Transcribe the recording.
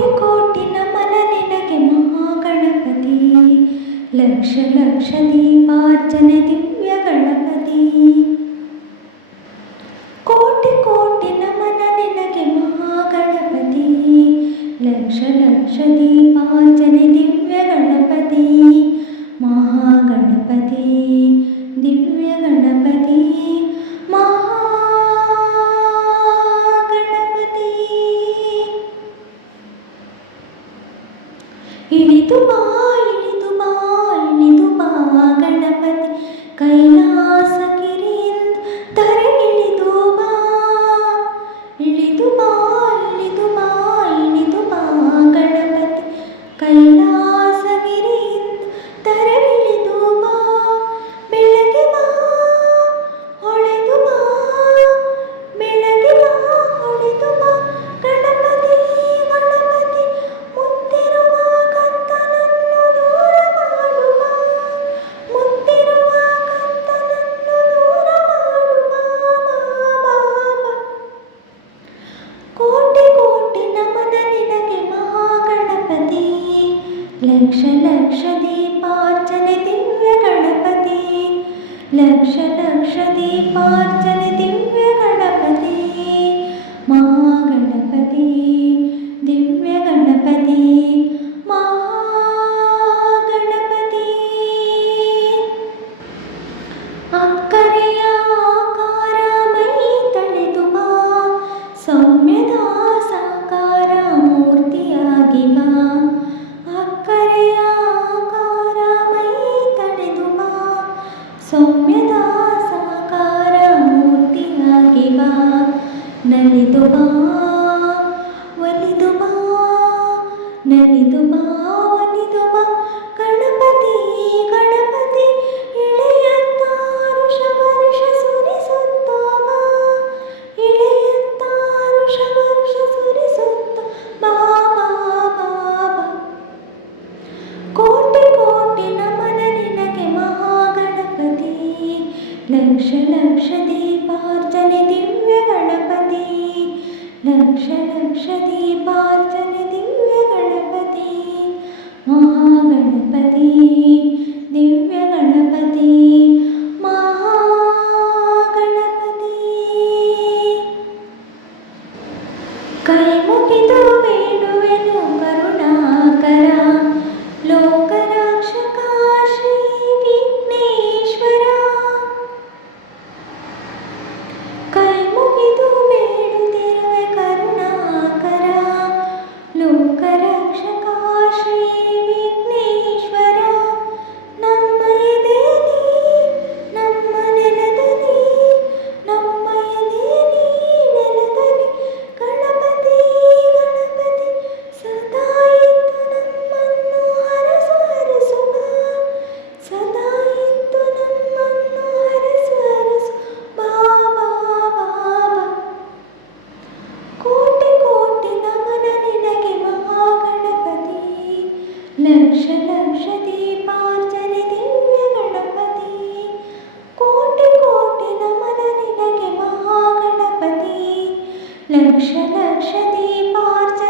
नमन कोटिकोटिनमननिनगे महागणपतिः लक्ष लक्ष दीपार्जनदिव्यगणपतिः ലക്ഷ ലക്ഷ ദീപാർച്ചന ദിവ്യ ഗണപതി മാ ഗണപതി ദിവ്യ ഗണപതി മഹാഗണപതി അക്കരയ ആകാരമയി തಳೆതു വാ സൗമ്യത സാಕಾರ മൂർത്തിയാകി സൗമ്യ ಒಲಿದು ಬಾ ಒಲಿದು ಬಾ ನಲಿದು ಬಾ ಒಲಿದು ಬಾ ಗಣಪತಿ ಗಣಪತಿ ಇಳೆಯತ್ತ ಋಷಭ ಋಷ ಸುರಿಸುತ್ತ ಬಾ ಇಳೆಯತ್ತ ಋಷಭ ಋಷ ಸುರಿಸುತ್ತ ಬಾ ಬಾ ಬಾ ಬಾ ಕೋಟಿ ಕೋಟಿ ನಮನ ನಿನಗೆ ಗಣಪತಿ ಲಕ್ಷ ಲಕ್ಷ नक्षत्रि प्रदीपात दिव्य गणपती महागणपती दिव्य गणपती महागणपती करमूपिता वेणुवेणु करुणाकार लो ലക്ഷദീപാർച്ച